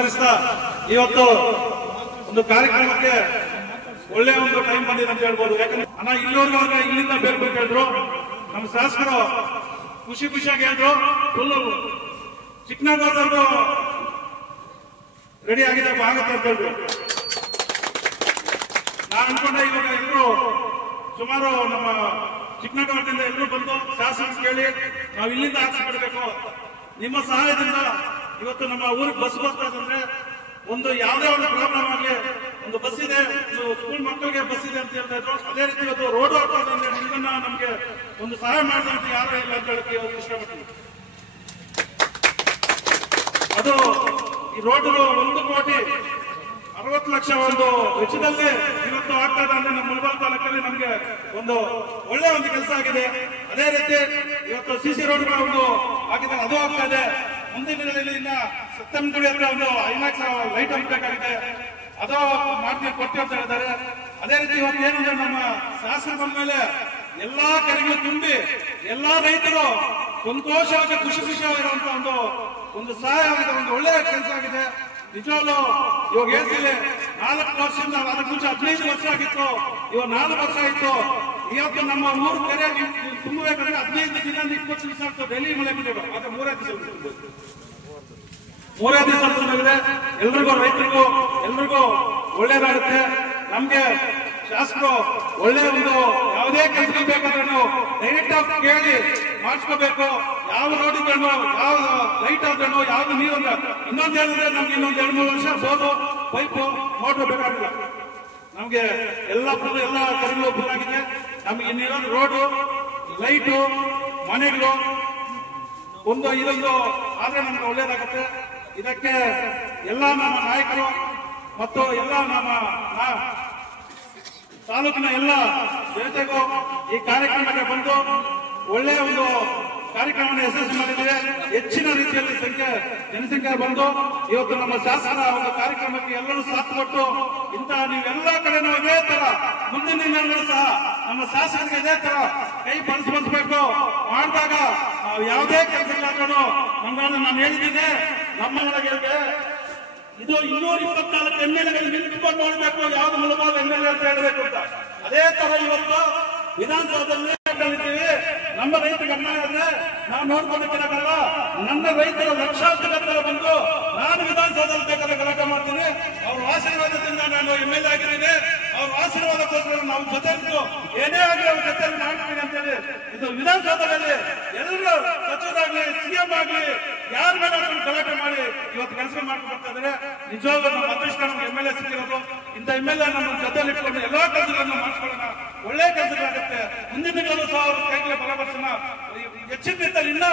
ನಮಸ್ಕರಿಸ್ತಾ ಇವತ್ತು ಒಂದು ಕಾರ್ಯಕ್ರಮಕ್ಕೆ ಒಳ್ಳೆ ಒಂದು ಟೈಮ್ ಬಂದಿದೆ ಅಂತ ಹೇಳ್ಬೋದು. ಯಾಕಂದ್ರೆ ಅಣ್ಣ ಇಲ್ಲಿವರೆಗೂ ಇಲ್ಲಿಂದ ಬೇಕು ಹೇಳಿದ್ರು, ನಮ್ಮ ಶಾಸಕರು ಖುಷಿಯಾಗಿ ಹೇಳಿದ್ರು, ಫುಲ್ ಚಿಕ್ಕನಗೌಡರು ರೆಡಿ ಆಗಿದೆ ಆಗುತ್ತೆ ಅಂತ ಹೇಳಿದ್ರು. ನಾನು ಅನ್ಕೊಂಡೆ ಇವಾಗ ಎಲ್ಲರೂ ಸುಮಾರು ನಮ್ಮ ಚಿಕ್ಕನಗೌಡದಿಂದ ಎಲ್ಲರೂ ಬಂದು ಶಾಸನ ಕೇಳಿ ನಾವು ಇಲ್ಲಿಂದ ಹಾಕ್ಸಿಬಿಡ್ಬೇಕು. ನಿಮ್ಮ ಸಹಾಯದಿಂದ ಇವತ್ತು ನಮ್ಮ ಊರಿಗೆ ಬಸ್ ಬರ್ತಾ ಇದ್ರೆ ಒಂದು ಯಾವುದೇ ಒಂದು ಪ್ರಾಬ್ಲಮ್ ಆಗಲಿ, ಒಂದು ಬಸ್ ಇದೆ, ಸ್ಕೂಲ್ ಮಕ್ಕಳಿಗೆ ಬಸ್ ಇದೆ ಅಂತ ಹೇಳ್ತಾ ಇದ್ರು. ಅದೇ ರೀತಿ ಇವತ್ತು ರೋಡ್ ಆಗ್ತದೆ ಅಂದ್ರೆ ಇದನ್ನ ನಮ್ಗೆ ಒಂದು ಸಹಾಯ ಮಾಡಿದಂತ ಯಾರು ಇಲ್ಲ ಅಂತ ಹೇಳಕ್ಕೆ ಇಷ್ಟಪಡ್ತೀನಿ. ಅದು ಈ ರೋಡ್ 1,60,00,000 ಒಂದು ವೆಚ್ಚದಲ್ಲಿ ಇವತ್ತು ಆಗ್ತಾ ಇದೆ ಅಂದ್ರೆ ನಮ್ಮ ಮುಳಬಾಲ್ ತಾಲೂಕಲ್ಲಿ ನಮ್ಗೆ ಒಂದು ಒಳ್ಳೆ ಒಂದು ಕೆಲಸ ಆಗಿದೆ. ಅದೇ ರೀತಿ ಇವತ್ತು ಸಿಸಿ ರೋಡ್ಗಳ ಒಂದು ಆಗಿದೆ, ಅದು ಆಗ್ತಾ ಇದೆ. ಮುಂದಿನ ದಿನದಲ್ಲಿ ಇನ್ನ ಸೆಪ್ಟೆಂಬರ್ ಹತ್ರ ಒಂದು ಐಮ್ಯಾಕ್ಸ್ ಲೈಟ್ ಹಾಕಬೇಕಾಗಿದೆ, ಅದು ಮಾಡ್ತೀವಿ ಕೊಡ್ತೀವಿ ಅಂತ ಹೇಳಿದ್ದಾರೆ. ಅದೇ ರೀತಿ ಇವತ್ತು ಏನಂದ್ರೆ ನಮ್ಮ ಶಾಸನ ಬಂದ ಮೇಲೆ ಎಲ್ಲಾ ಕೆರೆಗಳು ತುಂಬಿ ಎಲ್ಲಾ ರೈತರು ಸಂತೋಷವಾಗಿ ಖುಷಿಯಾಗಿರುವಂತ ಒಂದು ಸಹಾಯ ಆಗಿದೆ, ಒಂದು ಒಳ್ಳೆಯ ಕೆಲಸ ಆಗಿದೆ. ನಿಜವಾಗ್ಲೂ ಇವಾಗ ಹೇಳ್ತೀವಿ 4 ವರ್ಷದಿಂದ ಅದಕ್ಕೆ ಮುಂಚೆ 15 ವರ್ಷ ಆಗಿತ್ತು, ಇವಾಗ 4 ವರ್ಷ ಆಯಿತು. ಇವತ್ತು ನಮ್ಮ ಊರು ಕೆರೆ ತುಂಬಬೇಕಂದ್ರೆ 15 ದಿನ 20 ದಿವಸ ಆಗ್ತದೆ. ಡೆಲ್ಲಿ ಮಳೆ ಬಿಟ್ಟಿದೆ, ಆದ್ರೆ 3 ದಿವಸ ತುಂಬಿದೆ. ಎಲ್ರಿಗೂ ರೈತರಿಗೂ ಎಲ್ರಿಗೂ ಒಳ್ಳೇದಾಗುತ್ತೆ. ನಮ್ಗೆ ಶಾಸಕರು ಒಳ್ಳೆ ಒಂದು ಯಾವುದೇ ಕೆಲಸ ಬೇಕಾದ್ರೆ ನಾವು ಡೈರೆಕ್ಟ್ ಆಗಿ ಕೇಳಿ ಮಾಡಿಸ್ಕೋಬೇಕು. ಯಾವ ರೋಡ್ ಇದ್ರೂ, ಯಾವ ಲೈಟ್ ಆದ್ರೂ, ಯಾವ್ದು ನೀರು ಇನ್ನೊಂದು ಹೇಳಿದ್ರೆ ನಮ್ಗೆ ಇನ್ನೊಂದು 2-3 ವರ್ಷ ಬೋದು ಪೈಪು ಮೋಟರ್ ಬೇಕಾಗಿಲ್ಲ. ನಮ್ಗೆ ಎಲ್ಲ ಕರೆಗಳು ಫುಲ್ ಆಗಿದೆ. ನಮ್ಗೆ ಇನ್ನಿರೋದು ರೋಡು, ಲೈಟು, ಮನೆಗಳು ಇದೊಂದು ಆದ್ರೆ ನಮ್ಗೆ ಒಳ್ಳೇದಾಗುತ್ತೆ. ಇದಕ್ಕೆ ಎಲ್ಲ ನಮ್ಮ ನಾಯಕರು ಮತ್ತು ಎಲ್ಲ ನಮ್ಮ ತಾಲೂಕಿನ ಎಲ್ಲ ಜನತೆಗೂ ಈ ಕಾರ್ಯಕ್ರಮಕ್ಕೆ ಬಂದು ಒಳ್ಳೆಯ ಒಂದು ಕಾರ್ಯಕ್ರಮವನ್ನು ಯಶಸ್ವಿ ಮಾಡಿದ್ದೇವೆ. ಹೆಚ್ಚಿನ ರೀತಿಯಲ್ಲಿ ಜನಸಂಖ್ಯೆ ಬಂದು ಇವತ್ತು ನಮ್ಮ ಶಾಸನ ಒಂದು ಕಾರ್ಯಕ್ರಮಕ್ಕೆ ಎಲ್ಲರೂ ಸಾಥ್ ಕೊಟ್ಟು ಇಂತಹ ನೀವೆಲ್ಲ ಕಡೆನೂ ಇದೇ ತರ ಮುಂದಿನ ದಿನಗಳು ಸಹ ನಮ್ಮ ಶಾಸಕರಿಗೆ ಇದೇ ತರ ಕೈ ಬಳಸಬೇಕು. ಮಾಡಿದಾಗ ಯಾವುದೇ ಕೆಲಸಗಳಾದ್ರೂ ನಾನು ಹೇಳಿದ್ದೀನಿ, ನಮ್ಮ ಒಳಗೆ ಇದು 224 MLA ನಿಂತುಕೊಂಡು ನೋಡ್ಬೇಕು ಯಾವ್ದು ಮುಳಬಾಲ್ MLA ಅಂತ ಹೇಳಬೇಕು ಅಂತ. ಅದೇ ತರ ಇವತ್ತು ವಿಧಾನಸೌಧದಲ್ಲಿ ನಮ್ಮ ರೈತರಿಗೆ ಅನ್ಯಾಯ ಆದ್ರೆ ನಾವು ನೋಡ್ಕೊಂಡಿರಲ್ಲ. ನನ್ನ ರೈತರ ಲಕ್ಷಾಂತರ ಬಂದು ನಾನು ವಿಧಾನಸೌಧದಲ್ಲಿ ಬೇಕಾದ್ರೆ ಗಲಾಟೆ ಮಾಡ್ತೀನಿ. ಅವ್ರ ಆಶೀರ್ವಾದದಿಂದ ನಾನು MLA ಆಗಿದ್ದೀನಿ. ಅವ್ರ ಆಶೀರ್ವಾದಕ್ಕೋಸ್ಕರ ನಾವು ಜೊತೆ ಇದ್ದು ಏನೇ ಆಗಲಿ ಅವ್ರ ಜೊತೆಯಲ್ಲಿ ಮಾಡ್ತೀನಿ ಅಂತೇಳಿ ಇದು ವಿಧಾನಸೌಧದಲ್ಲಿ ಎಲ್ಲರೂ ಸಚಿವರಾಗ್ಲಿ CM ಆಗ್ಲಿ ಯಾರ ಮೇಲೆ ಗಲಾಟೆ ಮಾಡಿ ಇವತ್ತು ಕೆಲಸ ಮಾಡ್ಕೊಂಡು ಬರ್ತಾ ಇದ್ದಾರೆ. ನಿಜವಾಗ್ಲೂ ನಮ್ಮ ಅದೃಷ್ಟ ನಮ್ಗೆ MLA ಸಿಕ್ಕಿರೋದು. ಇಂಥ MLA ನಮ್ಮ ಜೊತೆಯಲ್ಲಿ ಇಟ್ಕೊಂಡು ಎಲ್ಲಾ ಕೆಲಸಗಳನ್ನು ಮಾಡಿಸ್ಕೊಳ್ಳೋಣ, ಒಳ್ಳೆ ಕೆಲಸಗಳಾಗುತ್ತೆ. ಮುಂದಿನ ದಿನಗಳು ಸಹ ಅವ್ರ ಕೈಗೆ ಬಲಪಡಿಸೋಣ. ಹೆಚ್ಚಿನ ರೀತಿಯಲ್ಲಿ ಇನ್ನೂ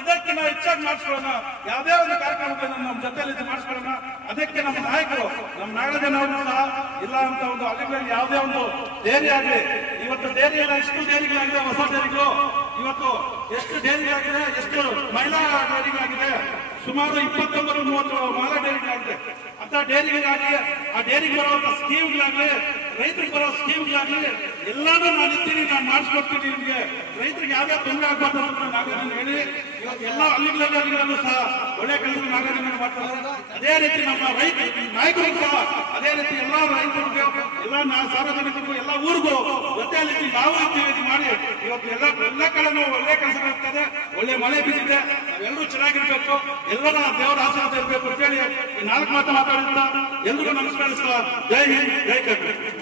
ಇದಕ್ಕಿಂತ ಹೆಚ್ಚಾಗಿ ಮಾಡಿಸ್ಕೊಳ್ಳೋಣ. ಯಾವುದೇ ಒಂದು ಕಾರ್ಯಕ್ರಮಗಳನ್ನು ನಮ್ಮ ಜೊತೆಯಲ್ಲಿ ಮಾಡಿಸ್ಕೊಳ್ಳೋಣ. ಅದಕ್ಕೆ ನಮ್ಮ ನಾಯಕರು ನಮ್ಮ ನಾಗರಾಜನವರು ಸಹ ಇಲ್ಲ ಅಂತ ಒಂದು ಹಳ್ಳಿಗಳಲ್ಲಿ ಯಾವುದೇ ಒಂದು ಡೇರಿ ಆಗಲಿ, ಇವತ್ತು ಡೇರಿ ಎಲ್ಲ ಎಷ್ಟು ಡೇರಿಗಳಾಗಿದೆ, ಹೊಸ ಡೇರಿಗಳು ಇವತ್ತು ಎಷ್ಟು ಡೇರಿಗಳಾಗಿದೆ, ಎಷ್ಟು ಮಹಿಳಾ ಡೇರಿಗಳಾಗಿದೆ, ಸುಮಾರು 29-30 ಮಹಿಳಾ ಡೇರಿಗಳಾಗಿದೆ. ಅಂತ ಡೇರಿಗಳಾಗಲಿ, ಆ ಡೇರಿಗೆ ಬರುವಂತ ಸ್ಕೀಮ್ಗಳಾಗಲಿ, ರೈತರಿಗೆ ಬರೋ ಸ್ಕೀಮ್ಗಳಾಗಲಿ ಎಲ್ಲಾನು ನಾನು ಇದ್ದೀನಿ, ನಾನು ಮಾಡಿಸ್ಕೊಡ್ತೀನಿ. ನಿಮ್ಗೆ ರೈತರಿಗೆ ಯಾವ್ಯಾವ ತೊಂದರೆ ಆಗ್ಬಾರ್ದು ಅಂತ ನಾಗರಾಜನ್ ಹೇಳಿ ಇವತ್ತು ಎಲ್ಲ ಹಳ್ಳಿಗಳಲ್ಲೂ ಸಹ ಒಳ್ಳೆ ಕೆಲಸ ನಾಗರಾಜನ್ ಮಾಡ್ತಾರೆ. ಅದೇ ರೀತಿ ನಮ್ಮ ರೈತ ನಾಯಕರು ಸಹ ಅದೇ ರೀತಿ ಎಲ್ಲಾ ರೈತರಿಗೆ, ಎಲ್ಲ ಸಾರ್ವಜನಿಕರಿಗೂ, ಎಲ್ಲ ಊರಿಗೂ ಜೊತೆಯಲ್ಲಿ ನಾವು ರೀತಿ ಮಾಡಿ ಇವತ್ತು ಎಲ್ಲ ಕಡೆನೂ ಒಳ್ಳೆ ಕೆಲಸಗಳಾಗ್ತದೆ. ಒಳ್ಳೆ ಮಳೆ ಬಿದ್ದಿದೆ, ನಾವೆಲ್ಲರೂ ಚೆನ್ನಾಗಿರ್ಬೇಕು, ಎಲ್ಲರ ದೇವರ ಆಶೀರ್ವಾದ ಇರಬೇಕು ಅಂತೇಳಿ ಈ 4 ಮಾತು ಮಾತಾಡಿದ ಎಲ್ರಿಗೂ ನಮಸ್ಕರಿಸ್ತಾ ಜೈ ಹಿಂದ್, ಜೈ ಕರ್ನಾಟಕ.